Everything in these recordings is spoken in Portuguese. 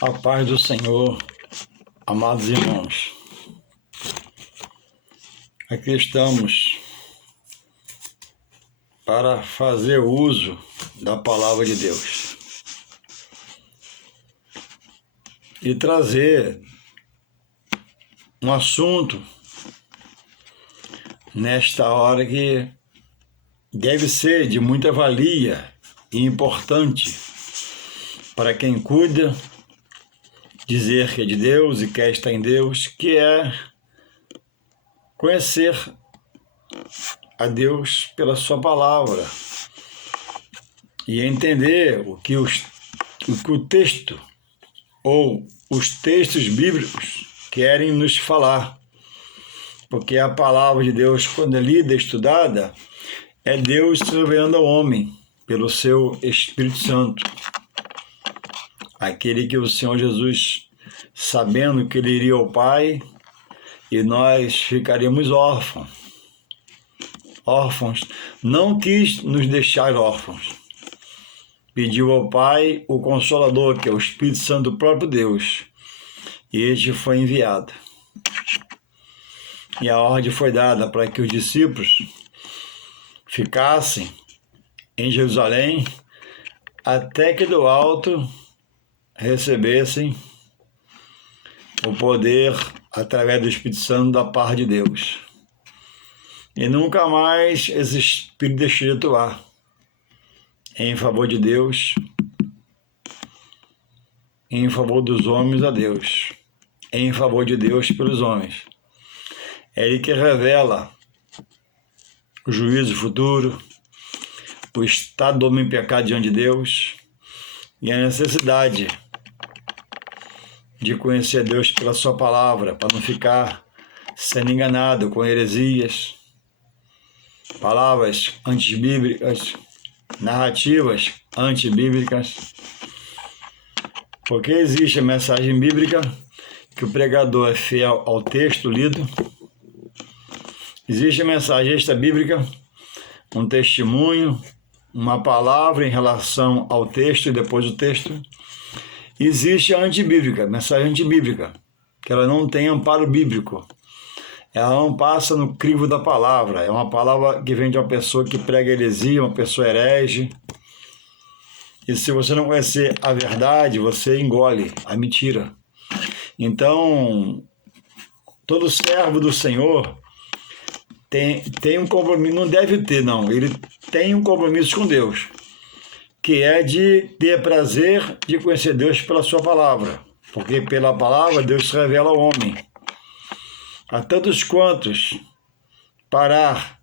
A paz do Senhor, amados irmãos. Aqui estamos para fazer uso da palavra de Deus e trazer um assunto nesta hora que deve ser de muita valia e importante para quem cuida, dizer que é de Deus e quer estar em Deus, que é conhecer a Deus pela sua palavra e entender o que o texto ou os textos bíblicos querem nos falar. Porque a palavra de Deus, quando é lida e estudada, é Deus se revelando ao homem pelo seu Espírito Santo. Aquele que o Senhor Jesus, sabendo que ele iria ao Pai, e nós ficaríamos órfãos, não quis nos deixar órfãos. Pediu ao Pai o Consolador, que é o Espírito Santo do próprio Deus, e este foi enviado. E a ordem foi dada para que os discípulos ficassem em Jerusalém até que do alto recebessem o poder através do Espírito Santo da parte de Deus. E nunca mais esse Espírito deixou de atuar em favor de Deus, em favor dos homens a Deus, em favor de Deus pelos homens. É Ele que revela o juízo futuro, o estado do homem em pecado diante de Deus e a necessidade de conhecer Deus pela sua palavra, para não ficar sendo enganado com heresias, palavras antibíblicas, narrativas antibíblicas. Porque existe a mensagem bíblica, que o pregador é fiel ao texto lido. Existe a mensagem extra-bíblica, um testemunho, uma palavra em relação ao texto e depois do texto. Existe a antibíblica, mensagem antibíblica, que ela não tem amparo bíblico. Ela não passa no crivo da palavra. É uma palavra que vem de uma pessoa que prega heresia, uma pessoa herege. E se você não conhecer a verdade, você engole a mentira. Então, todo servo do Senhor tem um compromisso, não deve ter, não. Ele tem um compromisso com Deus, que é de ter prazer de conhecer Deus pela sua palavra, porque pela palavra Deus se revela ao homem. A tantos quantos parar,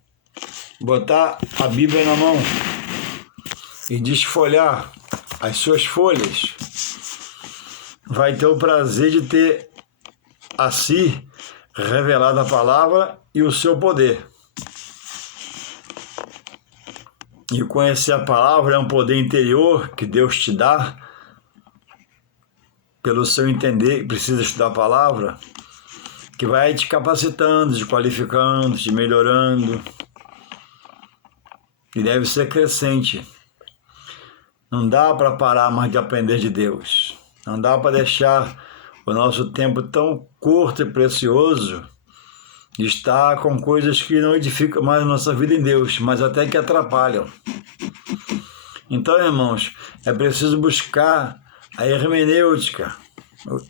botar a Bíblia na mão e desfolhar as suas folhas, vai ter o prazer de ter a si revelado a palavra e o seu poder. E conhecer a palavra é um poder interior que Deus te dá, pelo seu entender, precisa estudar a palavra, que vai te capacitando, te qualificando, te melhorando, e deve ser crescente. Não dá para parar mais de aprender de Deus, não dá para deixar o nosso tempo tão curto e precioso de estar com coisas que não edificam mais a nossa vida em Deus, mas até que atrapalham. Então, irmãos, é preciso buscar a hermenêutica,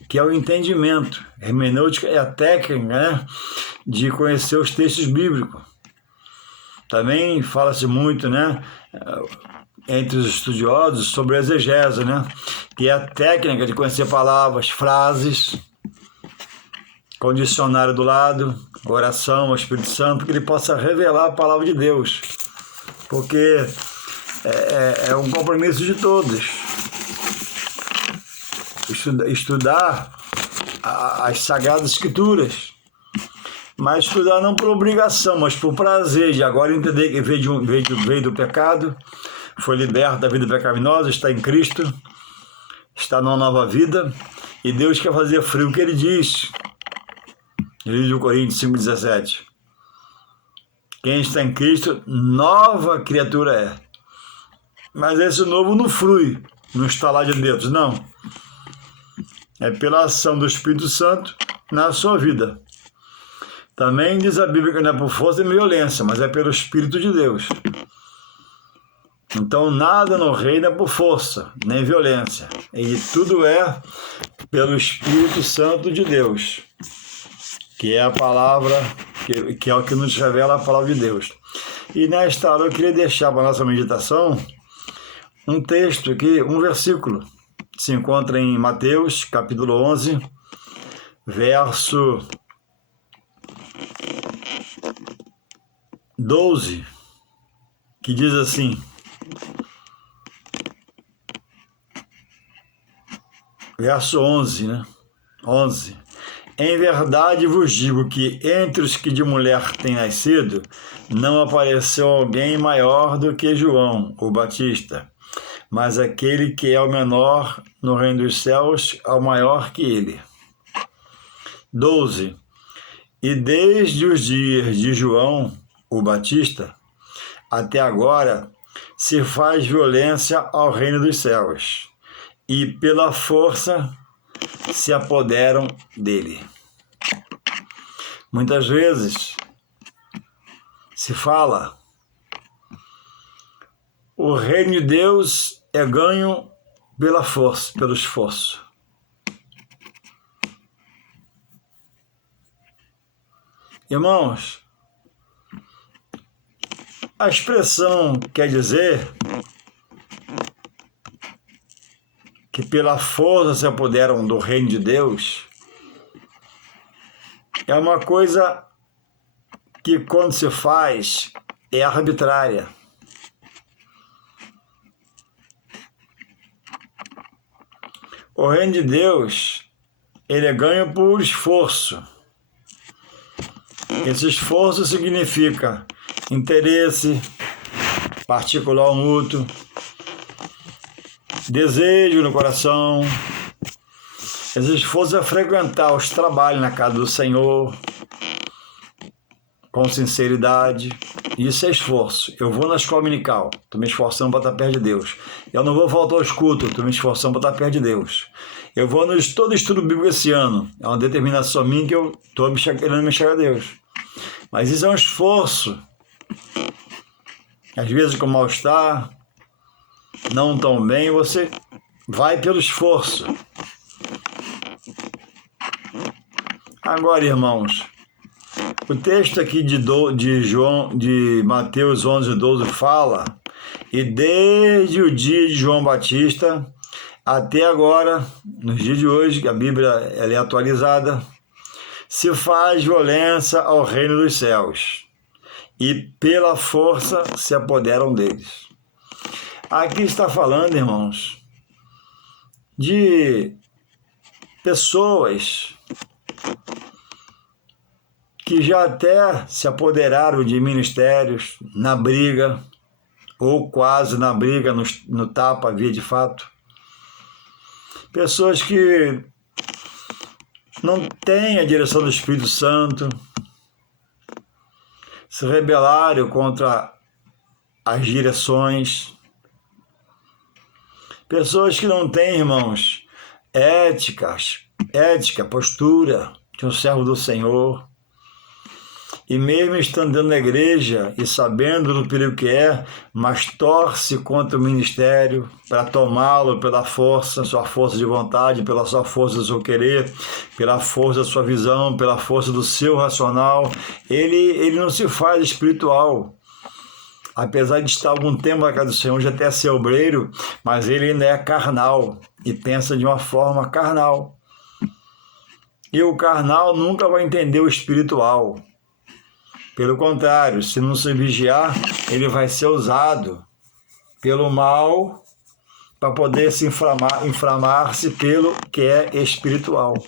que é o entendimento. A hermenêutica é a técnica, né, de conhecer os textos bíblicos. Também fala-se muito, né, entre os estudiosos sobre a exegese, né, que é a técnica de conhecer palavras, frases, com o dicionário do lado, oração ao Espírito Santo, que ele possa revelar a palavra de Deus, porque é um compromisso de todos. Estudar as Sagradas Escrituras, mas estudar não por obrigação, mas por prazer, de agora entender que veio do pecado, foi liberto da vida pecaminosa, está em Cristo, está numa nova vida, e Deus quer fazer frio o que Ele diz. Livro de Coríntios 5,17. Quem está em Cristo, nova criatura é. Mas esse novo não flui no estalar de dedos, não. é pela ação do Espírito Santo na sua vida. Também diz a Bíblia que não é por força nem violência, mas é pelo Espírito de Deus. Então nada no reino é por força, nem violência. E tudo é pelo Espírito Santo de Deus, que é a palavra, que é o que nos revela a palavra de Deus. E nesta hora eu queria deixar para a nossa meditação um texto aqui, um versículo. Se encontra em Mateus, capítulo 11, verso 12, que diz assim: verso 11, né? 11. Em verdade vos digo que entre os que de mulher têm nascido, não apareceu alguém maior do que João, o Batista, mas aquele que é o menor no reino dos céus é o maior que ele. 12. E desde os dias de João, o Batista, até agora, se faz violência ao reino dos céus, e pela força se apoderam dele. Muitas vezes se fala, o reino de Deus é ganho pela força, pelo esforço. Irmãos, a expressão quer dizer que pela força se apoderam do reino de Deus, é uma coisa que quando se faz é arbitrária. O reino de Deus, ele é ganho por esforço. Esse esforço significa interesse particular mútuo, desejo no coração. Esse esforço é frequentar os trabalhos na casa do Senhor com sinceridade. Isso é esforço. Eu vou na escola dominical, estou me esforçando para estar perto de Deus. Eu não vou faltar aos cultos, estou me esforçando para estar perto de Deus. Eu vou no todo estudo bíblico esse ano. É uma determinação minha que eu estou querendo me chegar a Deus. Mas isso é um esforço. Às vezes com mal-estar, não tão bem, você vai pelo esforço. Agora, irmãos, o texto aqui de Mateus 11, 12 fala: e desde o dia de João Batista até agora, nos dias de hoje, que a Bíblia ela é atualizada, se faz violência ao reino dos céus, e pela força se apoderam deles. Aqui está falando, irmãos, de pessoas que já até se apoderaram de ministérios na briga, ou quase na briga, no tapa, via de fato. Pessoas que não têm a direção do Espírito Santo, se rebelaram contra as direções. Pessoas que não têm, irmãos, ética, postura de um servo do Senhor. E mesmo estando dentro da igreja e sabendo do perigo que é, mas torce contra o ministério para tomá-lo pela força, sua força de vontade, pela sua força do seu querer, pela força da sua visão, pela força do seu racional. Ele não se faz espiritual. Apesar de estar algum tempo na casa do Senhor, já até ser obreiro, mas ele ainda é carnal e pensa de uma forma carnal. E o carnal nunca vai entender o espiritual. Pelo contrário, se não se vigiar, ele vai ser usado pelo mal para poder se inflamar-se pelo que é espiritual.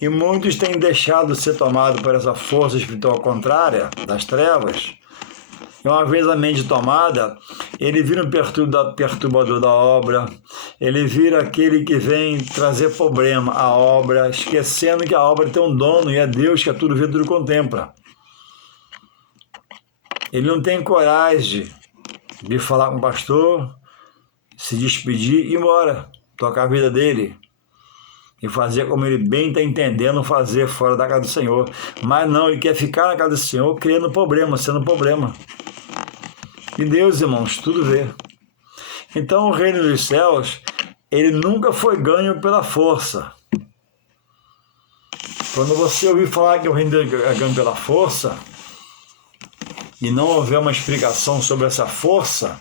E muitos têm deixado de ser tomados por essa força espiritual contrária das trevas. E uma vez a mente tomada, ele vira um perturbador da obra, ele vira aquele que vem trazer problema à obra, esquecendo que a obra tem um dono e é Deus que a tudo vê, tudo contempla. Ele não tem coragem de falar com o pastor, se despedir e ir embora, tocar a vida dele. e fazer como ele bem está entendendo fazer fora da casa do Senhor. Mas não, ele quer ficar na casa do Senhor criando problema, sendo problema. E Deus, irmãos, tudo vê. Então o reino dos céus, ele nunca foi ganho pela força. Quando você ouvir falar que o reino de Deus é ganho pela força, e não houver uma explicação sobre essa força,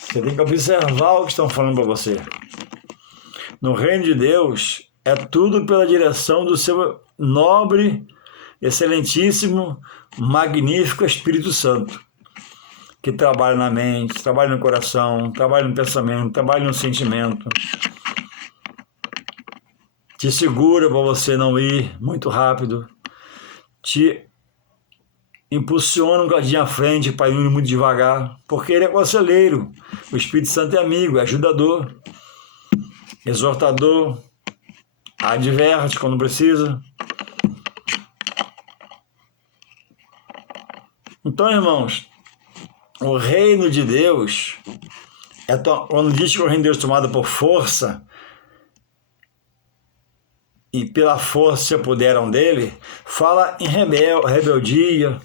você tem que observar o que estão falando para você. No reino de Deus, é tudo pela direção do seu nobre, excelentíssimo, magnífico Espírito Santo, que trabalha na mente, trabalha no coração, trabalha no pensamento, trabalha no sentimento, te segura para você não ir muito rápido, te impulsiona um cadinho à frente para ir muito devagar, porque ele é conselheiro, o Espírito Santo é amigo, é ajudador, exortador, adverte quando precisa. Então, irmãos, o reino de Deus, quando diz que o reino de Deus é tomado por força, e pela força se apoderam dele, fala em rebeldia,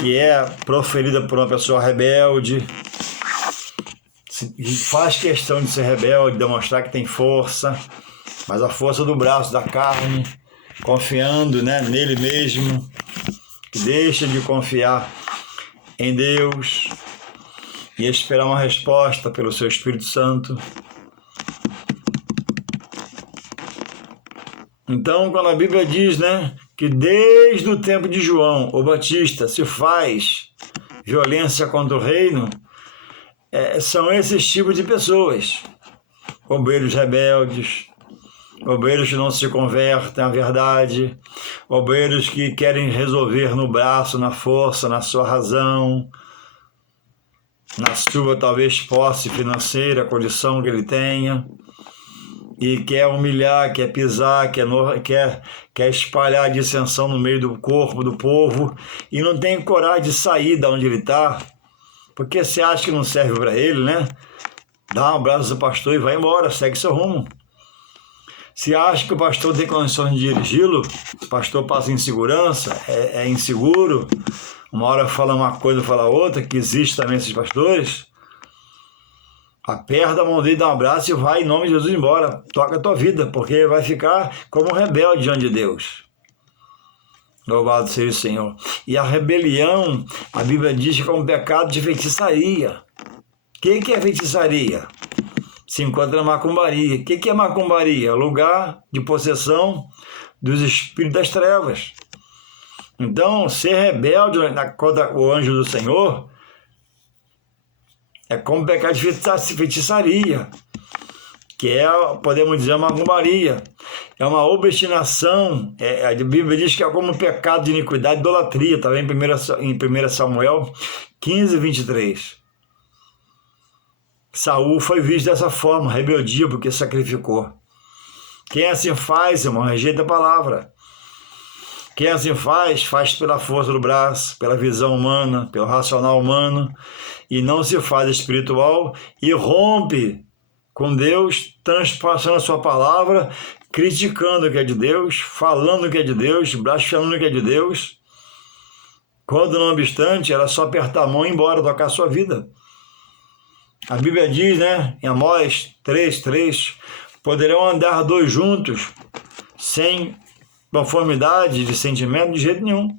que é proferida por uma pessoa rebelde, faz questão de ser rebelde, demonstrar que tem força, mas a força do braço, da carne, confiando, né, nele mesmo, que deixa de confiar em Deus e esperar uma resposta pelo seu Espírito Santo. Então, quando a Bíblia diz, né, que desde o tempo de João, o Batista, se faz violência contra o reino, são esses tipos de pessoas, obreiros rebeldes, obreiros que não se convertem à verdade, obreiros que querem resolver no braço, na força, na sua razão, na sua talvez posse financeira, a condição que ele tenha, e quer humilhar, quer pisar, quer espalhar dissensão no meio do corpo do povo, e não tem coragem de sair de onde ele está, porque você acha que não serve para ele, né? Dá um abraço ao pastor e vai embora, segue seu rumo. Se acha que o pastor tem condições de dirigi-lo, o pastor passa insegurança, é inseguro, uma hora fala uma coisa, fala outra, que existe também esses pastores, aperta a mão dele, dá um abraço e vai em nome de Jesus embora, toca a tua vida, porque vai ficar como um rebelde diante de Deus. Louvado seja o Senhor. E a rebelião, a Bíblia diz que é um pecado de feitiçaria. O que é feitiçaria? Se encontra na macumbaria. O que é macumbaria? Lugar de possessão dos espíritos das trevas. Então, ser rebelde contra o anjo do Senhor é como pecado de feitiçaria, que é, podemos dizer, uma macumbaria. É uma obstinação. A Bíblia diz que é como pecado de iniquidade, idolatria, está em 1 Samuel 15, 23. Saul foi visto dessa forma, rebeldia, porque sacrificou. Quem assim faz, irmão, rejeita a palavra. Quem assim faz pela força do braço, pela visão humana, pelo racional humano, e não se faz espiritual e rompe com Deus, transpassando a sua palavra, criticando o que é de Deus, falando o que é de Deus, blasfemando o que é de Deus, quando, não obstante, era só apertar a mão e ir embora, tocar a sua vida. A Bíblia diz, né, em Amós 3:3, poderão andar dois juntos sem conformidade de sentimento de jeito nenhum.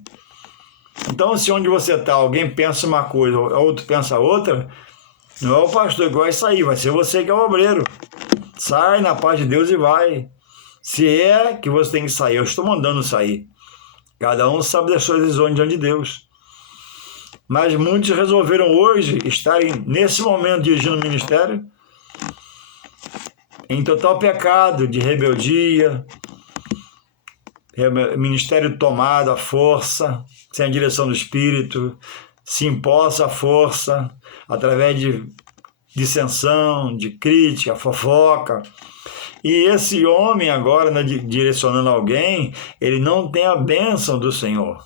Então, se onde você está, alguém pensa uma coisa, outro pensa outra, não é o pastor que vai sair, vai ser você que é o obreiro. Sai na paz de Deus e vai. Se é que você tem que sair, eu estou mandando sair. Cada um sabe das suas decisões diante de Deus. Mas muitos resolveram hoje estarem, nesse momento, dirigindo o ministério, em total pecado de rebeldia, ministério tomado à força, sem a direção do Espírito, se imposta à força, através de dissensão, de crítica, fofoca. E esse homem agora, né, direcionando alguém, ele não tem a bênção do Senhor.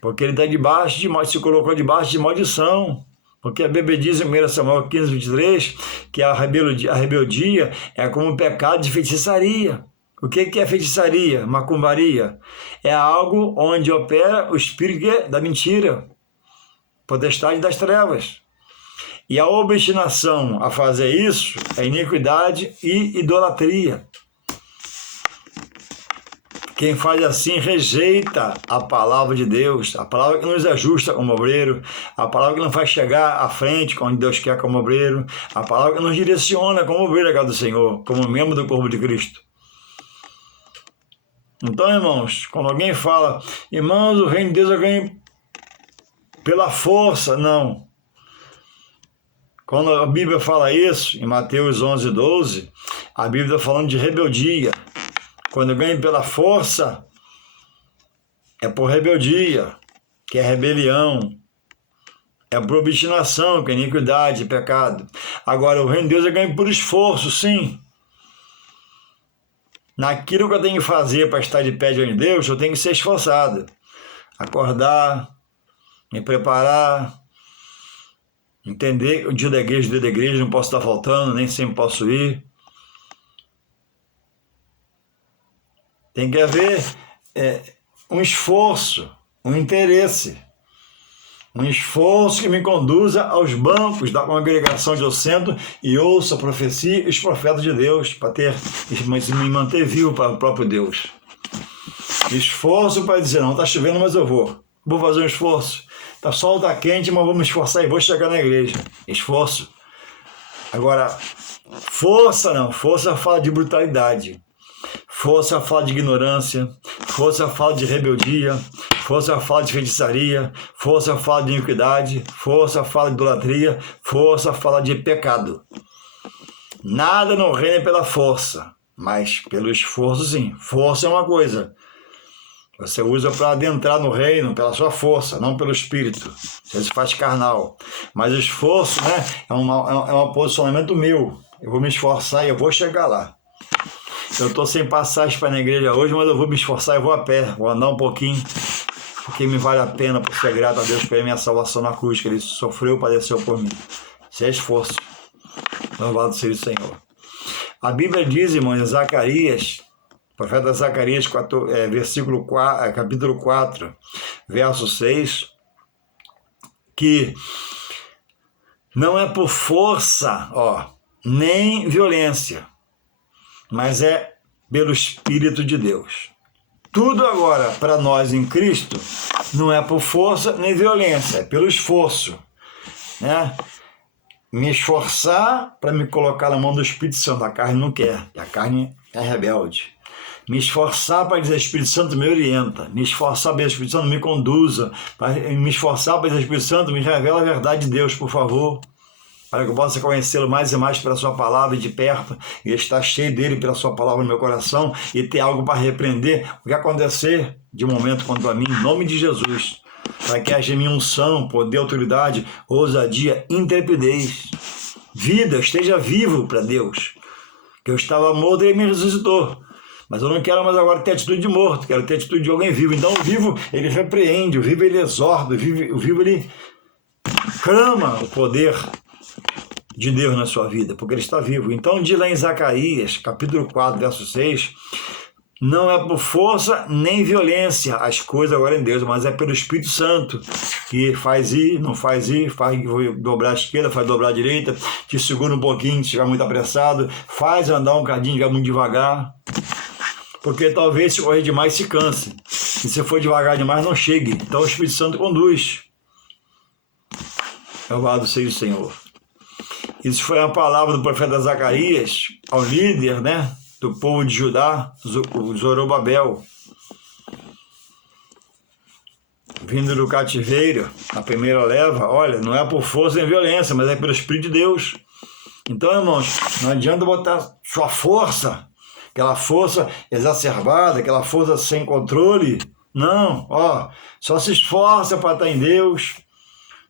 Porque ele está se colocou debaixo de maldição. Porque a Bíblia diz em 1 Samuel 15, 23, que a rebeldia é como um pecado de feitiçaria. O que é feitiçaria? Macumbaria? É algo onde opera o espírito da mentira, potestade das trevas. E a obstinação a fazer isso é iniquidade e idolatria. Quem faz assim rejeita a palavra de Deus, a palavra que nos ajusta como obreiro, a palavra que nos faz chegar à frente onde Deus quer como obreiro, a palavra que nos direciona como obreiro da casa do Senhor, como membro do corpo de Cristo. Então, irmãos, quando alguém fala, irmãos, o reino de Deus eu ganho pela força, não. Quando a Bíblia fala isso, em Mateus 11, 12, a Bíblia está falando de rebeldia. Quando eu ganho pela força, é por rebeldia, que é rebelião. É por obstinação, que é iniquidade, pecado. Agora, o reino de Deus eu ganho por esforço, sim. Naquilo que eu tenho que fazer para estar de pé diante de Deus, eu tenho que ser esforçado. Acordar, me preparar, entender o dia da igreja, não posso estar faltando, nem sempre posso ir. Tem que haver um esforço, um interesse. Um esforço que me conduza aos bancos da congregação onde eu sento e ouço a profecia e os profetas de Deus, para me manter vivo para o próprio Deus. Esforço para dizer, não, está chovendo, mas eu vou fazer um esforço. O sol está quente, mas vou me esforçar e vou chegar na igreja. Esforço. Agora, força não, força fala de brutalidade. Força fala de ignorância, força fala de rebeldia, força fala de feitiçaria, força fala de iniquidade, força fala de idolatria, força fala de pecado. Nada no reino é pela força, mas pelo esforço sim. Força é uma coisa. Você usa para adentrar no reino pela sua força, não pelo espírito. Você se faz carnal. Mas o esforço, né, é um posicionamento meu. Eu vou me esforçar e eu vou chegar lá. Eu estou sem passagem para ir na igreja hoje, mas eu vou me esforçar e vou a pé, vou andar um pouquinho, porque me vale a pena por ser grato a Deus pela minha salvação na cruz, que Ele sofreu e padeceu por mim. Isso é esforço. Louvado seja o Senhor. A Bíblia diz, irmãos, em Zacarias, profeta Zacarias, capítulo 4, verso 6, que não é por força, nem violência, mas é pelo Espírito de Deus. Tudo agora, para nós em Cristo, não é por força nem violência, é pelo esforço. Né? Me esforçar para me colocar na mão do Espírito Santo. A carne não quer, a carne é rebelde. Me esforçar para dizer, o Espírito Santo me orienta. Me esforçar para dizer, o Espírito Santo me conduza. Me esforçar para dizer, o Espírito Santo me revela a verdade de Deus, por favor. Para que eu possa conhecê-lo mais e mais pela sua palavra de perto e estar cheio dele pela sua palavra no meu coração e ter algo para repreender o que acontecer de momento contra mim, em nome de Jesus. Para que haja minha unção, poder, autoridade, ousadia, intrepidez. Vida, esteja vivo para Deus. Que eu estava morto e Ele me ressuscitou. Mas eu não quero mais agora ter atitude de morto, quero ter atitude de alguém vivo. Então o vivo, ele repreende, o vivo ele exorta, o vivo ele clama o poder de Deus na sua vida, porque Ele está vivo. Então diz lá em Zacarias, capítulo 4, verso 6, não é por força nem violência as coisas agora em Deus, mas é pelo Espírito Santo, que faz ir, não faz ir, faz dobrar a esquerda, faz dobrar a direita, te segura um pouquinho se estiver muito apressado, faz andar um cadinho, ficar muito devagar, porque talvez se correr demais se canse, e se for devagar demais não chegue. Então o Espírito Santo conduz. Louvado seja o Senhor. Isso foi a palavra do profeta Zacarias ao líder, né, do povo de Judá, o Zorobabel, vindo do cativeiro, na primeira leva. Olha, não é por força nem violência, mas é pelo Espírito de Deus. Então, irmãos, não adianta botar sua força, aquela força exacerbada, aquela força sem controle. Não, só se esforça para estar em Deus,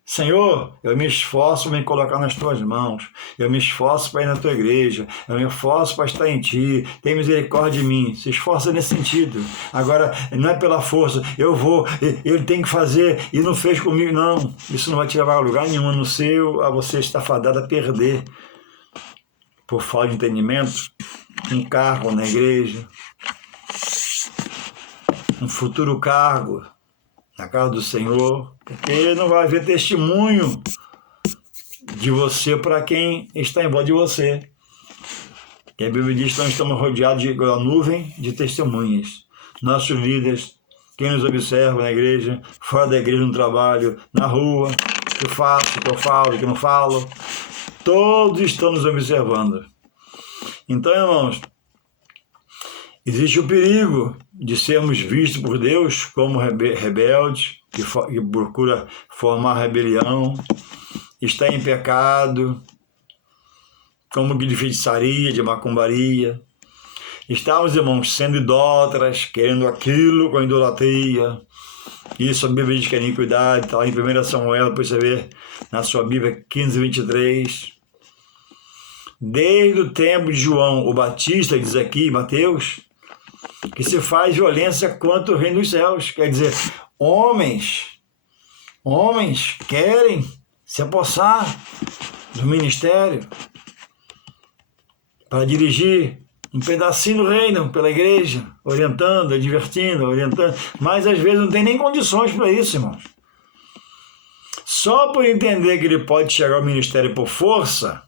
Senhor, eu me esforço para me colocar nas tuas mãos, eu me esforço para ir na tua igreja, eu me esforço para estar em ti, tem misericórdia de mim, se esforça nesse sentido. Agora, não é pela força, eu vou, ele tem que fazer e não fez comigo, não, isso não vai te levar a lugar nenhum, no seu, a você está fadado a perder, por falta de entendimento, um cargo na igreja, um futuro cargo na casa do Senhor, porque não vai haver testemunho de você para quem está em volta de você. E a Bíblia diz que nós estamos rodeados de uma nuvem de testemunhas. Nossos líderes, quem nos observa na igreja, fora da igreja, no trabalho, na rua, o que eu faço, o que eu falo, o que eu não falo, todos estão nos observando. Então, irmãos, existe o perigo de sermos vistos por Deus como rebeldes, que procura formar rebelião, está em pecado, como de feitiçaria, de macumbaria. Estamos, irmãos, sendo idólatras, querendo aquilo com idolatria. Isso a Bíblia diz que é iniquidade, está lá em 1 Samuel, depois você vê na sua Bíblia 15, 23. Desde o tempo de João o Batista, diz aqui em Mateus, que se faz violência contra o reino dos céus. Quer dizer, homens querem se apossar do ministério para dirigir um pedacinho do reino pela igreja, orientando, advertindo, mas às vezes não tem nem condições para isso, irmãos. Só por entender que ele pode chegar ao ministério por força,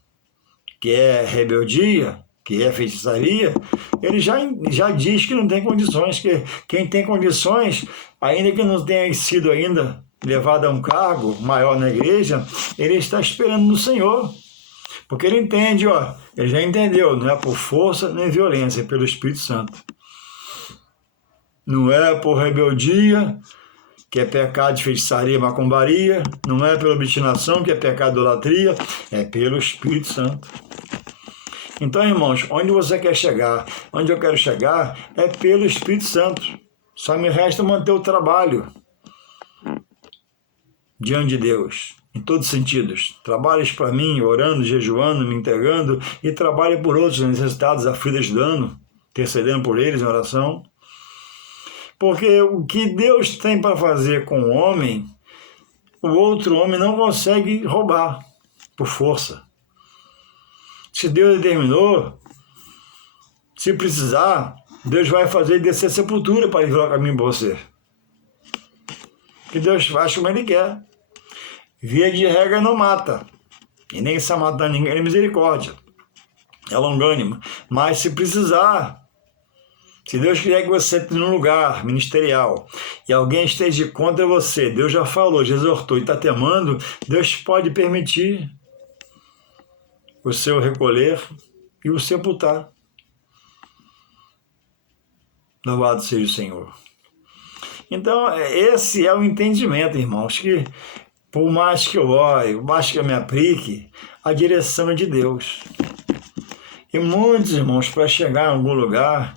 que é rebeldia, que é feitiçaria, ele já diz que não tem condições, que quem tem condições, ainda que não tenha sido ainda levado a um cargo maior na igreja, ele está esperando no Senhor. Porque ele entende, ele já entendeu, não é por força nem violência, é pelo Espírito Santo. Não é por rebeldia, que é pecado de feitiçaria, macumbaria, não é pela obstinação, que é pecado de idolatria, é pelo Espírito Santo. Então, irmãos, onde você quer chegar, onde eu quero chegar, é pelo Espírito Santo. Só me resta manter o trabalho diante de Deus, em todos os sentidos. Trabalhes para mim, orando, jejuando, me entregando, e trabalhe por outros necessitados, aflitos, ajudando, intercedendo por eles em oração. Porque o que Deus tem para fazer com o homem, o outro homem não consegue roubar por força. Se Deus determinou, se precisar, Deus vai fazer descer sepultura para livrar o caminho para você. Que Deus faz como Ele quer. Via de regra não mata. E nem está matando ninguém, é misericórdia. É longânimo. Mas se precisar, se Deus quiser que você esteja num lugar ministerial e alguém esteja contra você, Deus já falou, já exortou e está temando, Deus pode permitir o seu recolher e o sepultar. Louvado seja o Senhor. Então, esse é o entendimento, irmãos, que por mais que eu ore, por mais que eu me aplique, a direção é de Deus. E muitos, irmãos, para chegar em algum lugar,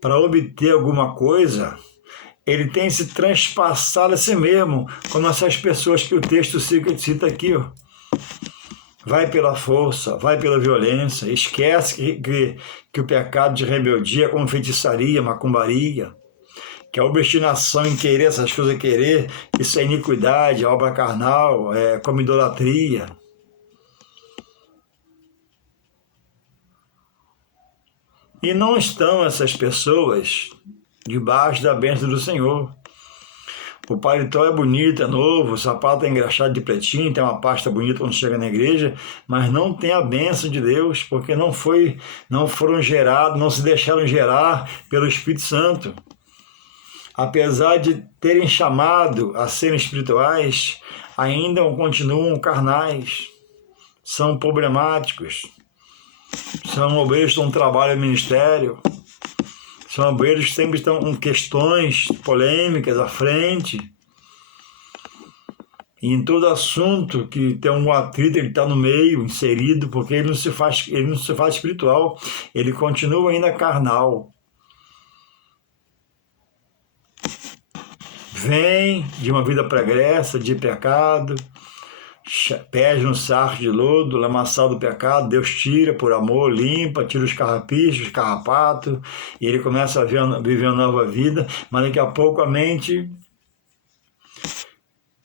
para obter alguma coisa, ele tem se transpassado a si mesmo, como essas pessoas que o texto cita aqui, vai pela força, vai pela violência, esquece que o pecado de rebeldia é como feitiçaria, macumbaria, que a obstinação em querer essas coisas, isso é iniquidade, obra carnal, é como idolatria. E não estão essas pessoas debaixo da bênção do Senhor. O paletó é bonito, é novo, o sapato é engraxado de pretinho, tem uma pasta bonita quando chega na igreja, mas não tem a bênção de Deus, porque não foram gerados, não se deixaram gerar pelo Espírito Santo. Apesar de terem chamado a serem espirituais, ainda continuam carnais, são problemáticos, são obreiros de um trabalho no ministério, são obreiros que sempre estão com questões polêmicas à frente. E em todo assunto que tem um atrito, ele está no meio, inserido, porque ele não se faz espiritual, ele continua ainda carnal. Vem de uma vida pregressa, de pecado, pés no saco de lodo, lamaçal do pecado, Deus tira por amor, limpa, tira os carrapichos, os carrapatos, e ele começa a viver uma nova vida, mas daqui a pouco a mente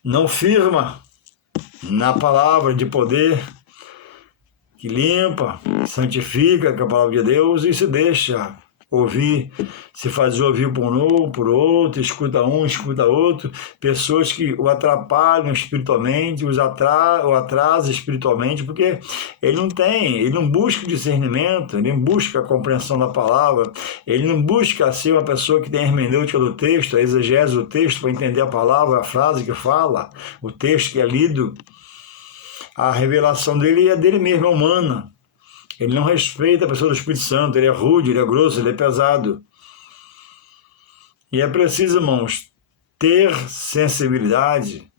não firma na palavra de poder, que limpa, santifica com a palavra de Deus e se deixa ouvir, se faz ouvir por um, por outro, escuta um, escuta outro, pessoas que o atrapalham espiritualmente, o atrasam espiritualmente, porque ele não busca discernimento, ele não busca a compreensão da palavra, ele não busca ser uma pessoa que tem a hermenêutica do texto, a exegese do texto para entender a palavra, a frase que fala, o texto que é lido. A revelação dele é dele mesmo, é humana. Ele não respeita a pessoa do Espírito Santo, ele é rude, ele é grosso, ele é pesado. E é preciso, irmãos, ter sensibilidade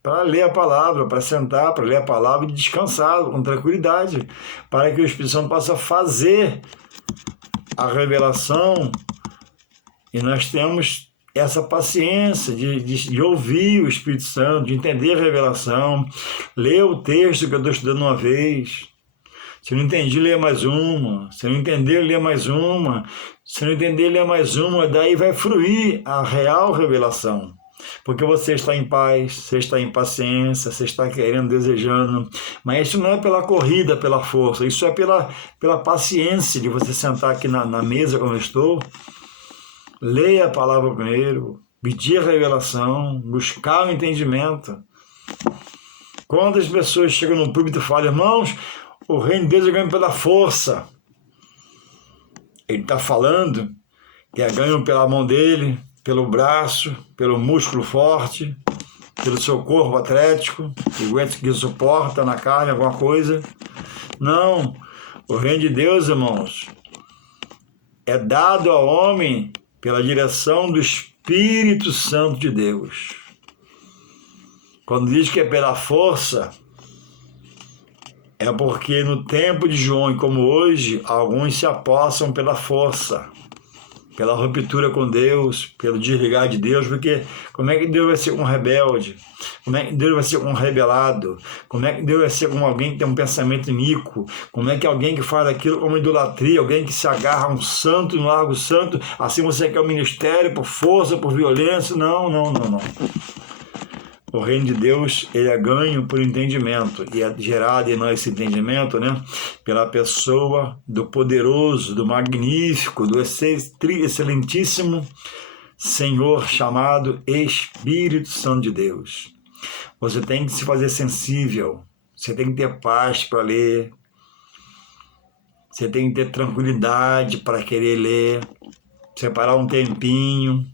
para ler a palavra, para sentar, para ler a palavra e descansar com tranquilidade, para que o Espírito Santo possa fazer a revelação e nós temos essa paciência de ouvir o Espírito Santo, de entender a revelação, ler o texto que eu estou estudando uma vez. Se não entendi, lê mais uma. Se não entender, lê mais uma. Se não entender, lê mais uma. Daí vai fluir a real revelação. Porque você está em paz, você está em paciência, você está querendo, desejando. Mas isso não é pela corrida, pela força. Isso é pela paciência de você sentar aqui na mesa como eu estou. Leia a palavra primeiro, pedir a revelação, buscar o entendimento. Quantas pessoas chegam no púlpito e falam, irmãos, o reino de Deus é ganho pela força. Ele está falando que é ganho pela mão dele, pelo braço, pelo músculo forte, pelo seu corpo atlético, que suporta na carne alguma coisa. Não, o reino de Deus, irmãos, é dado ao homem pela direção do Espírito Santo de Deus. Quando diz que é pela força, é porque no tempo de João, como hoje, alguns se apossam pela força, pela ruptura com Deus, pelo desligar de Deus, porque como é que Deus vai ser um rebelde? Como é que Deus vai ser um rebelado? Como é que Deus vai ser como alguém que tem um pensamento iníquo? Como é que alguém que faz aquilo como idolatria, alguém que se agarra a um santo, no largo santo, assim você quer o ministério por força, por violência? Não. O reino de Deus, ele é ganho por entendimento, e é gerado em nós esse entendimento, pela pessoa do poderoso, do magnífico, do excelentíssimo Senhor chamado Espírito Santo de Deus. Você tem que se fazer sensível, você tem que ter paz para ler, você tem que ter tranquilidade para querer ler, separar um tempinho,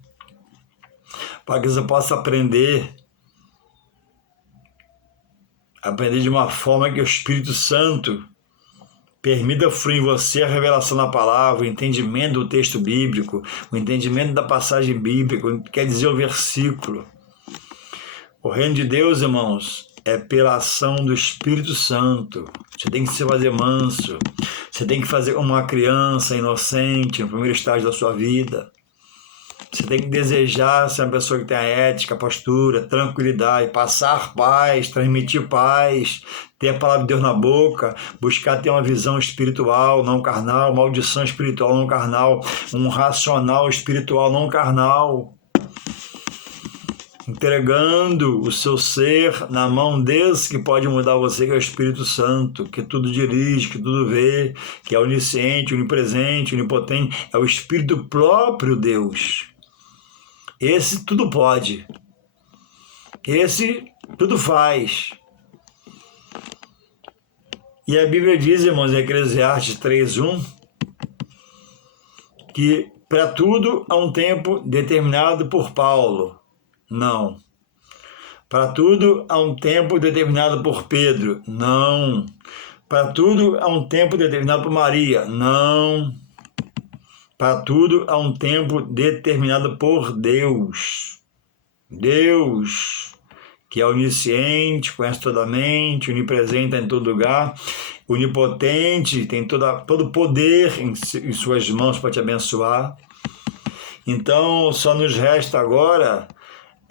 para que você possa aprender de uma forma que o Espírito Santo permita fluir em você a revelação da palavra, o entendimento do texto bíblico, o entendimento da passagem bíblica, o que quer dizer o versículo. O reino de Deus, irmãos, é pela ação do Espírito Santo. Você tem que se fazer manso, você tem que fazer como uma criança inocente no primeiro estágio da sua vida. Você tem que desejar ser uma pessoa que tenha ética, postura, tranquilidade, passar paz, transmitir paz, ter a palavra de Deus na boca, buscar ter uma visão espiritual, não carnal, uma audição espiritual, não carnal, um racional espiritual, não carnal. Entregando o seu ser na mão desse que pode mudar você, que é o Espírito Santo, que tudo dirige, que tudo vê, que é onisciente, onipresente, onipotente, é o Espírito próprio Deus. Esse tudo pode. Esse tudo faz. E a Bíblia diz, irmãos, em Eclesiastes 3:1, que para tudo há um tempo determinado por Paulo. Não. Para tudo há um tempo determinado por Pedro. Não. Para tudo há um tempo determinado por Maria. Não. Para tudo há um tempo determinado por Deus. Deus, que é onisciente, conhece toda a mente, onipresente em todo lugar, onipotente, tem todo poder em suas mãos para te abençoar. Então, só nos resta agora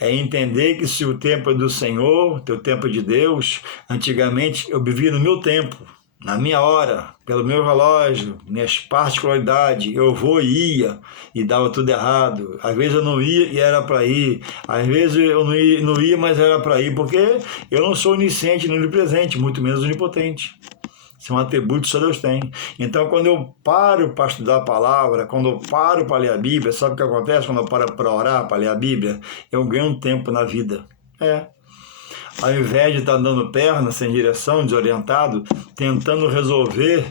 É entender que se o tempo é do Senhor, teu tempo é de Deus, antigamente eu vivia no meu tempo, na minha hora, pelo meu relógio, minhas particularidades, eu vou e ia e dava tudo errado. Às vezes eu não ia e era para ir, às vezes eu não ia mas era para ir, porque eu não sou onisciente nem onipresente, muito menos onipotente. Isso é um atributo que só Deus tem. Então, quando eu paro para estudar a palavra, quando eu paro para ler a Bíblia, sabe o que acontece quando eu paro para orar, para ler a Bíblia? Eu ganho um tempo na vida. Ao invés de estar dando perna, sem direção, desorientado, tentando resolver,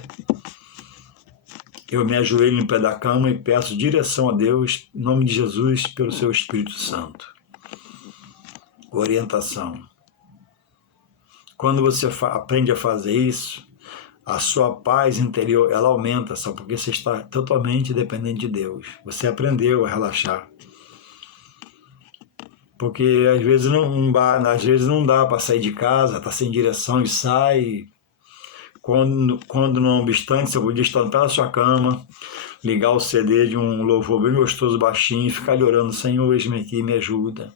eu me ajoelho no pé da cama e peço direção a Deus, em nome de Jesus, pelo seu Espírito Santo. Orientação. Quando você aprende a fazer isso, a sua paz interior, ela aumenta, só porque você está totalmente dependente de Deus. Você aprendeu a relaxar. Porque às vezes não dá para sair de casa, está sem direção e sai. Quando não obstante, você podia estar pela sua cama, ligar o CD de um louvor bem gostoso, baixinho, e ficar lhe orando, Senhor, eis-me aqui, me ajuda.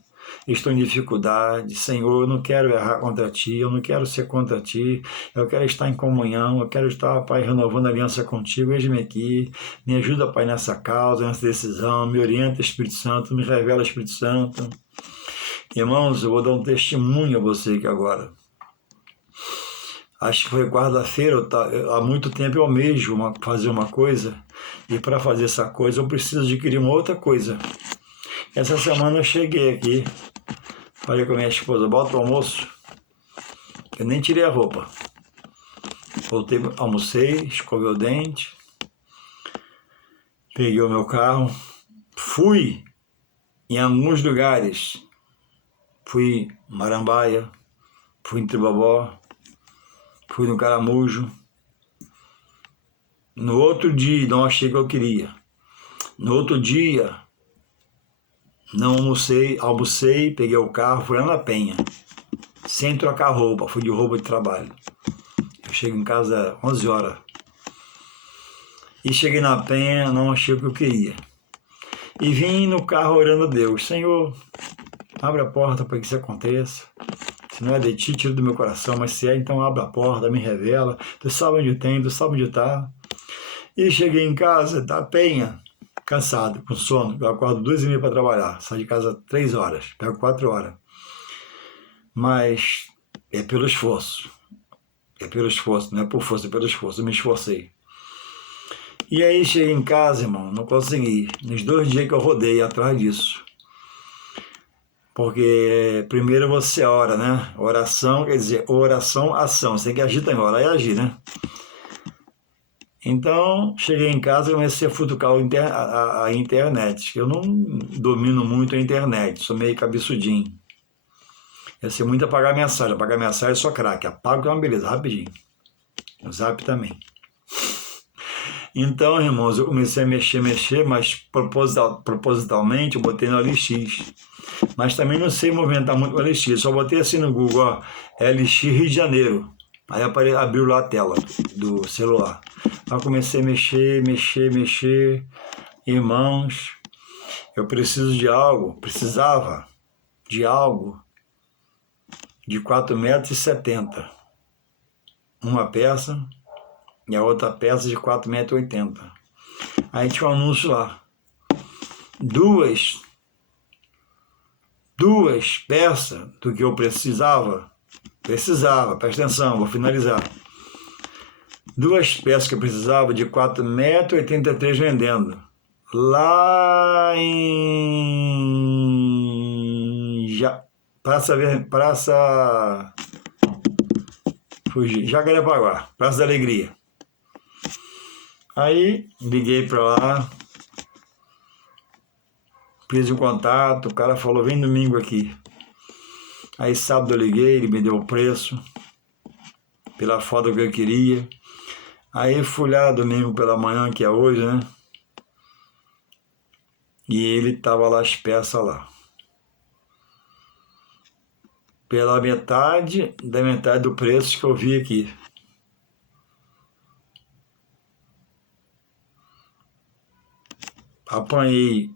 Estou em dificuldade, Senhor, eu não quero errar contra Ti, eu não quero ser contra Ti, eu quero estar em comunhão, eu quero estar, Pai, renovando a aliança contigo, eis-me aqui, me ajuda, Pai, nessa causa, nessa decisão, me orienta, Espírito Santo, me revela, Espírito Santo. Irmãos, eu vou dar um testemunho a você aqui agora. Acho que foi quarta-feira, há muito tempo eu almejo fazer uma coisa, e para fazer essa coisa eu preciso adquirir uma outra coisa. Essa semana eu cheguei aqui, falei com a minha esposa, bota o almoço, eu nem tirei a roupa. Voltei, almocei, escovei o dente, peguei o meu carro, fui em alguns lugares, fui em Marambaia, fui em Tribobó, fui no Caramujo. No outro dia, não achei o que eu queria. No outro dia, não almocei, peguei o carro, fui lá na Penha, sem trocar roupa, fui de roupa de trabalho. Eu chego em casa às 11 horas. E cheguei na Penha, não achei o que eu queria. E vim no carro orando a Deus, Senhor, abre a porta para que isso aconteça. Se não é de Ti, tira do meu coração, mas se é, então abre a porta, me revela. Tu sabe onde tem, tu sabe onde está. E cheguei em casa, da Penha, cansado, com sono. Eu acordo 2h30 para trabalhar, saio de casa 3 horas, pego 4 horas. Mas é pelo esforço. É pelo esforço, não é por força, é pelo esforço. Eu me esforcei. E aí cheguei em casa, irmão, não consegui. Nos 2 dias que eu rodei atrás disso. Porque primeiro você ora, né? Oração quer dizer oração, ação. Você tem que agir também, orar e agir, né? Então, cheguei em casa e comecei a futucar a internet. Eu não domino muito a internet, sou meio cabeçudinho. Eu sei muito apagar mensagem. Apagar mensagem é só craque. Apago que é uma beleza, rapidinho. O Zap também. Então, irmãos, eu comecei a mexer, mas propositalmente eu botei no LX. Mas também não sei movimentar muito o LX. Só botei assim no Google, ó, LX Rio de Janeiro. Aí abriu lá a tela do celular. Aí eu comecei a mexer. Irmãos, eu precisava de algo de 4,70 m. Uma peça e a outra peça de 4,80 m. Aí tinha um anúncio lá. Duas peças do que eu precisava, presta atenção, vou finalizar. 2 peças que eu precisava de 4,83 m vendendo. Lá em Jacarepaguá, Praça da Alegria. Aí liguei para lá, fiz um contato, o cara falou, vem domingo aqui. Aí sábado eu liguei, ele me deu o preço, pela foto que eu queria. Aí fui lá domingo pela manhã, que é hoje, né? E ele tava lá as peças lá. Pela metade da metade do preço que eu vi aqui. Apanhei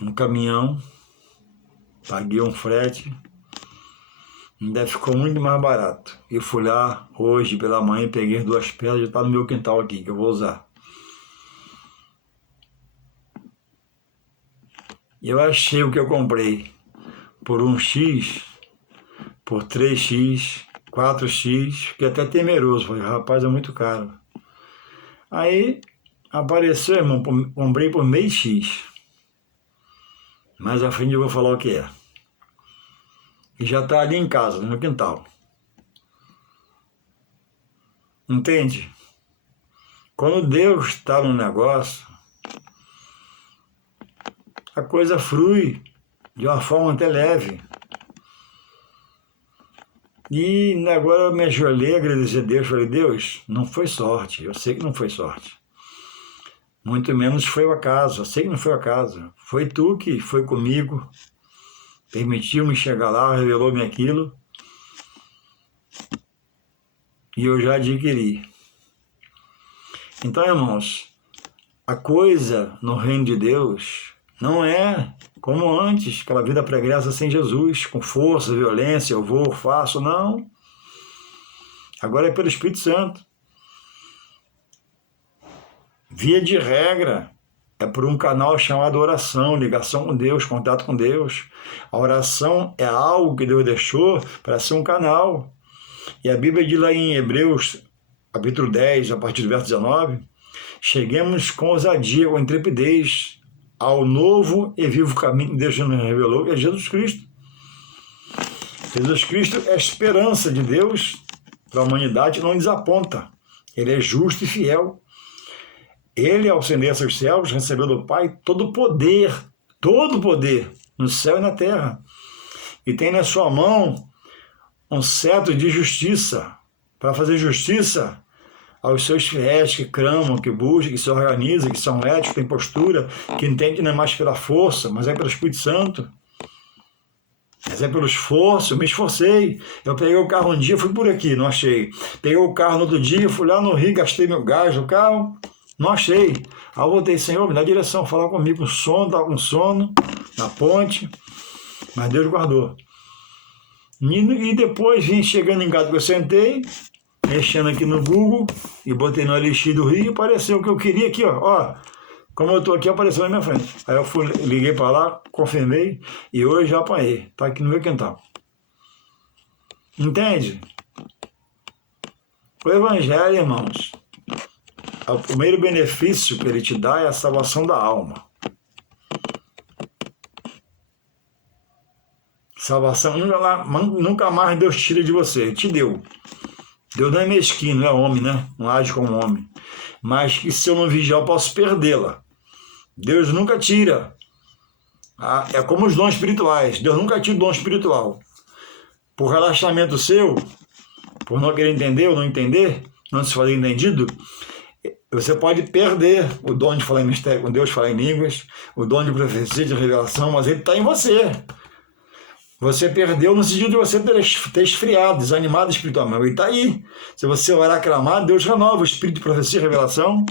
um caminhão paguei um frete, ainda ficou muito mais barato. E fui lá hoje pela manhã, peguei 2 pedras, já está no meu quintal aqui, que eu vou usar. Eu achei o que eu comprei por 1x, por 3x, 4x, fiquei até temeroso, falei, rapaz, é muito caro. Aí apareceu, irmão, comprei por meio x. Mais à frente eu vou falar o que é. E já está ali em casa, no quintal. Entende? Quando Deus está no negócio, a coisa flui de uma forma até leve. E agora eu me ajoelhei, agradeci a Deus, falei, Deus, não foi sorte, eu sei que não foi sorte. Muito menos foi o acaso, eu sei que não foi o acaso. Foi tu que foi comigo, permitiu-me chegar lá, revelou-me aquilo, e eu já adquiri. Então, irmãos, a coisa no reino de Deus não é como antes, aquela vida pregressa sem Jesus, com força, violência, eu vou, faço, não. Agora é pelo Espírito Santo. Via de regra, é por um canal chamado oração, ligação com Deus, contato com Deus. A oração é algo que Deus deixou para ser um canal. E a Bíblia diz lá em Hebreus, capítulo 10, a partir do verso 19, cheguemos com ousadia, com intrepidez, ao novo e vivo caminho que Deus nos revelou, que é Jesus Cristo. Jesus Cristo é a esperança de Deus para a humanidade, não desaponta. Ele é justo e fiel. Ele, ao ascender aos céus, recebeu do Pai todo o poder no céu e na terra. E tem na sua mão um cetro de justiça, para fazer justiça aos seus fiéis que clamam, que buscam, que se organizam, que são éticos, que têm postura, que entendem que não é mais pela força, mas é pelo Espírito Santo. Mas é pelo esforço, eu me esforcei. Eu peguei o carro um dia, fui por aqui, não achei. Peguei o carro no outro dia, fui lá no Rio, gastei meu gás no carro, não achei. Aí eu voltei, Senhor, me dá direção, falar comigo, com sono, estava com sono, na ponte, mas Deus guardou. E depois vim chegando em casa que eu sentei, mexendo aqui no Google, e botei no Elixir do Rio, e apareceu o que eu queria aqui, ó. Como eu estou aqui, apareceu na minha frente. Aí eu fui, liguei para lá, confirmei, e hoje já apanhei. Está aqui no meu quintal. Entende? O Evangelho, irmãos, o primeiro benefício que ele te dá é a salvação da alma. Salvação, nunca mais Deus tira de você, ele te deu. Deus não é mesquinho, não é homem, né? Não age como homem. Mas que se eu não vigiar, eu posso perdê-la. Deus nunca tira. É como os dons espirituais. Deus nunca tira o dom espiritual. Por relaxamento seu, por não querer entender ou não entender, não se fazer entendido, você pode perder o dom de falar em mistério com Deus, falar em línguas, o dom de profecia, de revelação, mas ele está em você. Você perdeu no sentido de você ter esfriado, desanimado espiritualmente. Ele está aí. Se você orar, clamar, Deus renova o espírito de profecia, revelação,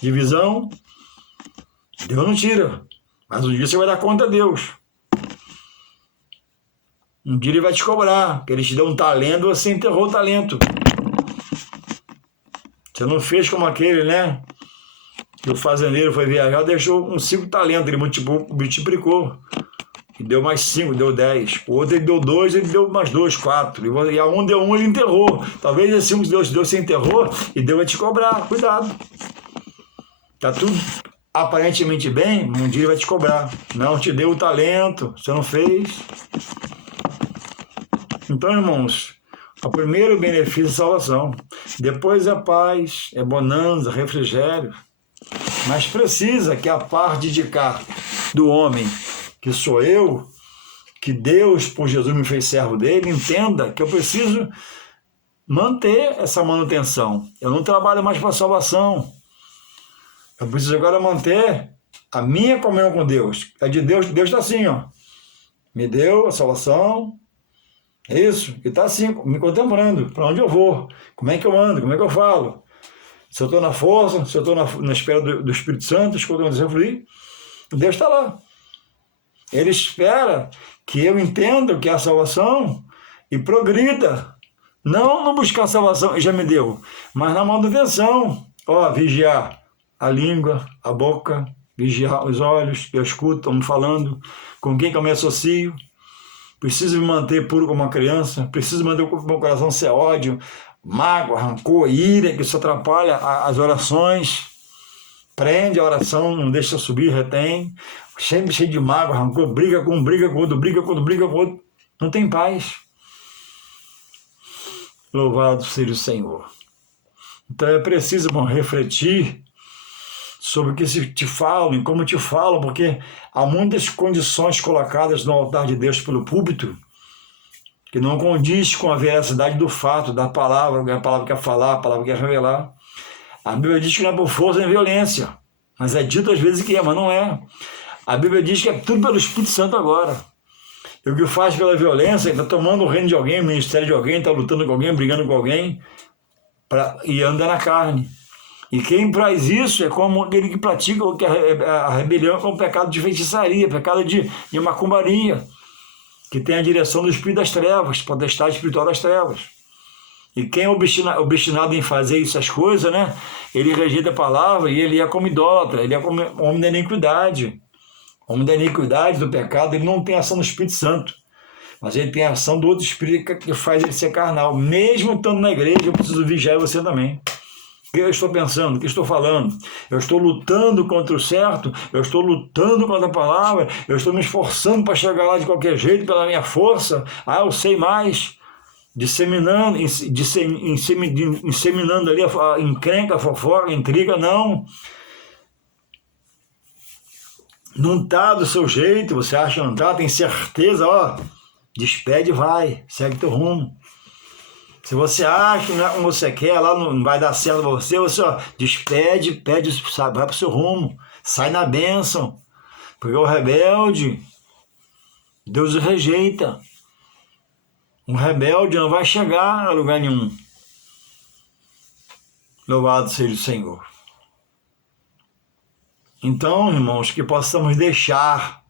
de visão. Deus não tira. Mas um dia você vai dar conta a Deus. Um dia ele vai te cobrar, porque ele te deu um talento, você enterrou o talento. Você não fez como aquele, né? Que o fazendeiro foi viajar, deixou uns 5 talentos, ele multiplicou. E deu mais 5, deu 10. O outro ele deu 2, ele deu mais 2, 4. E a um deu 1, ele enterrou. Talvez esse 1 que Deus deu, você enterrou e Deus vai te cobrar. Cuidado. Tá tudo aparentemente bem, um dia ele vai te cobrar. Não, te deu o talento, você não fez. Então, irmãos, o primeiro benefício é a salvação. Depois é paz, é bonança, refrigério. Mas precisa que a parte de cá do homem, que sou eu, que Deus, por Jesus, me fez servo dele, entenda que eu preciso manter essa manutenção. Eu não trabalho mais para a salvação. Eu preciso agora manter a minha comunhão com Deus. É de Deus, Deus está assim, ó. Me deu a salvação, é isso, e está assim, me contemplando, para onde eu vou, como é que eu ando, como é que eu falo. Se eu estou na força, se eu estou na espera do Espírito Santo, escutando o fluir, Deus está lá. Ele espera que eu entenda o que é a salvação e progrida. Não no buscar a salvação, ele já me deu, mas na manutenção. Ó, vigiar a língua, a boca, vigiar os olhos, eu escuto, estamos falando, com quem que eu me associo. Preciso me manter puro como uma criança, preciso manter o meu coração sem ódio, mágoa, rancor, ira, que isso atrapalha as orações. Prende a oração, não deixa subir, retém. Sempre cheio de mágoa, rancor, briga com um, briga com outro, briga com outro, briga com outro. Não tem paz. Louvado seja o Senhor. Então é preciso, irmão, refletir sobre o que se te falam e como te falam, porque há muitas condições colocadas no altar de Deus pelo púlpito que não condiz com a veracidade do fato, da palavra, a palavra quer falar, a palavra quer revelar. A Bíblia diz que não é por força nem violência, mas é dito às vezes que é, mas não é. A Bíblia diz que é tudo pelo Espírito Santo agora. E o que faz pela violência, está tomando o reino de alguém, o ministério de alguém, está lutando com alguém, brigando com alguém, e anda na carne. E quem faz isso é como aquele que pratica a rebelião com o pecado de feitiçaria, pecado de macumbaria, que tem a direção do espírito das trevas, potestade espiritual das trevas. E quem é obstinado em fazer essas coisas, né? Ele rejeita a palavra e ele é como idólatra, ele é como homem da iniquidade. O homem da iniquidade, do pecado, ele não tem ação do Espírito Santo, mas ele tem a ação do outro espírito que faz ele ser carnal. Mesmo estando na igreja, eu preciso vigiar você também. O que eu estou pensando? O que eu estou falando? Eu estou lutando contra o certo? Eu estou lutando contra a palavra? Eu estou me esforçando para chegar lá de qualquer jeito, pela minha força? Ah, eu sei mais. Disseminando ali a encrenca, a fofoca, a intriga, não. Não está do seu jeito, você acha que não está, tem certeza, ó, despede e vai, segue teu rumo. Se você acha que não é como você quer, lá não vai dar certo pra você, ó, despede, pede, vai para o seu rumo, sai na bênção, porque o rebelde, Deus o rejeita. Um rebelde não vai chegar a lugar nenhum. Louvado seja o Senhor. Então, irmãos, que possamos deixar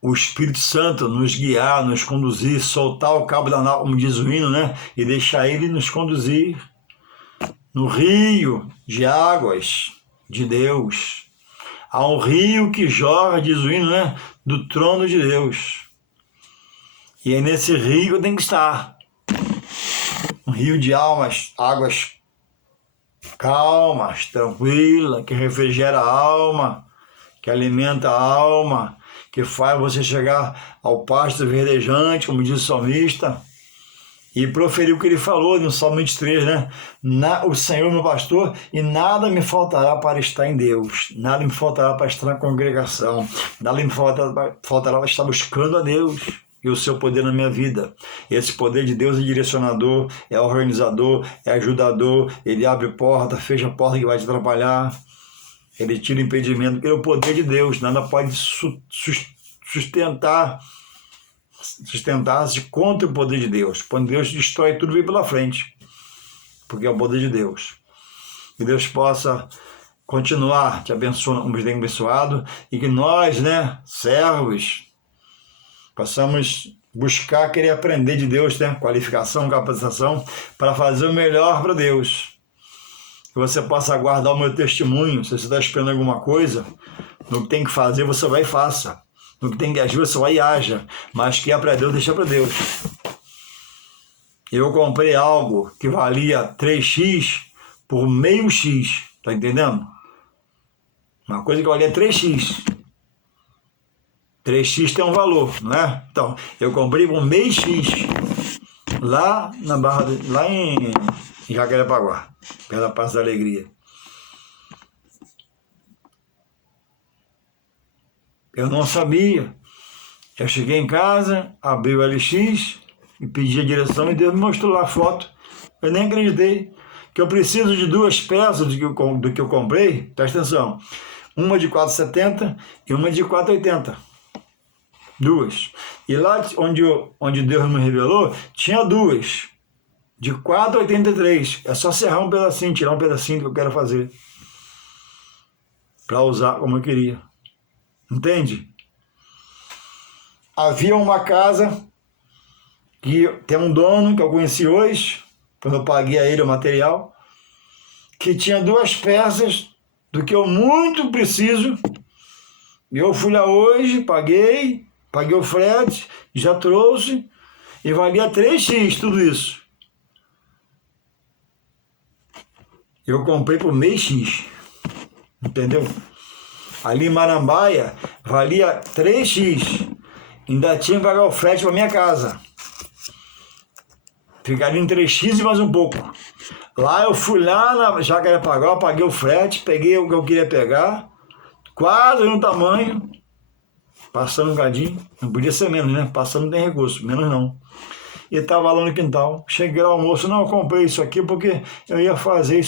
o Espírito Santo nos guiar, nos conduzir, soltar o cabo da nau, como diz o hino, né? E deixar ele nos conduzir no rio de águas de Deus. Há um rio que jorra, diz o hino, né? Do trono de Deus. E é nesse rio eu tenho que estar. Um rio de águas calmas, tranquilas, que refrigera a alma, que alimenta a alma, que faz você chegar ao pasto verdejante, como diz o salmista, e proferir o que ele falou no Salmo 23, né? O Senhor é meu pastor e nada me faltará para estar em Deus, nada me faltará para estar na congregação, nada me faltará para estar buscando a Deus e o seu poder na minha vida. Esse poder de Deus é direcionador, é organizador, é ajudador, ele abre porta, fecha a porta que vai te atrapalhar, ele tira impedimento, porque é o poder de Deus, nada pode sustentar-se contra o poder de Deus. Quando Deus destrói tudo, vem pela frente, porque é o poder de Deus. Que Deus possa continuar te abençoando como tem abençoado, e que nós, né, servos, possamos buscar, querer aprender de Deus, né? Qualificação, capacitação, para fazer o melhor para Deus. Que você possa aguardar o meu testemunho. Se você está esperando alguma coisa, no que tem que fazer, você vai e faça. No que tem que agir, você vai e haja. Mas que é para Deus, deixa para Deus. Eu comprei algo que valia 3x por meio X. Tá entendendo? Uma coisa que valia 3x. 3x tem um valor, não é? Então, eu comprei por meio X lá na Barra, lá em Jacarepaguá, perto da Praça da Alegria. Eu não sabia. Eu cheguei em casa, abri o LX e pedi a direção e Deus me mostrou lá a foto. Eu nem acreditei que eu preciso de 2 peças do que eu comprei, presta atenção, uma de 4,70 e uma de 4,80. 2. E lá onde Deus me revelou, tinha 2. De 4,83. É só serrar um pedacinho, tirar um pedacinho do que eu quero fazer. Para usar como eu queria. Entende? havia uma casa que tem um dono que eu conheci hoje, quando eu paguei a ele o material, que tinha 2 peças do que eu muito preciso. Eu fui lá hoje, paguei o frete, já trouxe, e valia 3x tudo isso. Eu comprei por meio X, entendeu? Ali em Marambaia valia 3x, ainda tinha que pagar o frete para minha casa. Ficaria em 3x e mais um pouco. Lá eu fui lá na Jacarepaguá, paguei o frete, peguei o que eu queria pegar, quase no tamanho, passando um cadinho, não podia ser menos, né? Passando não tem recurso, menos não. E estava lá no quintal. Cheguei ao almoço, não, eu comprei isso aqui porque eu ia fazer isso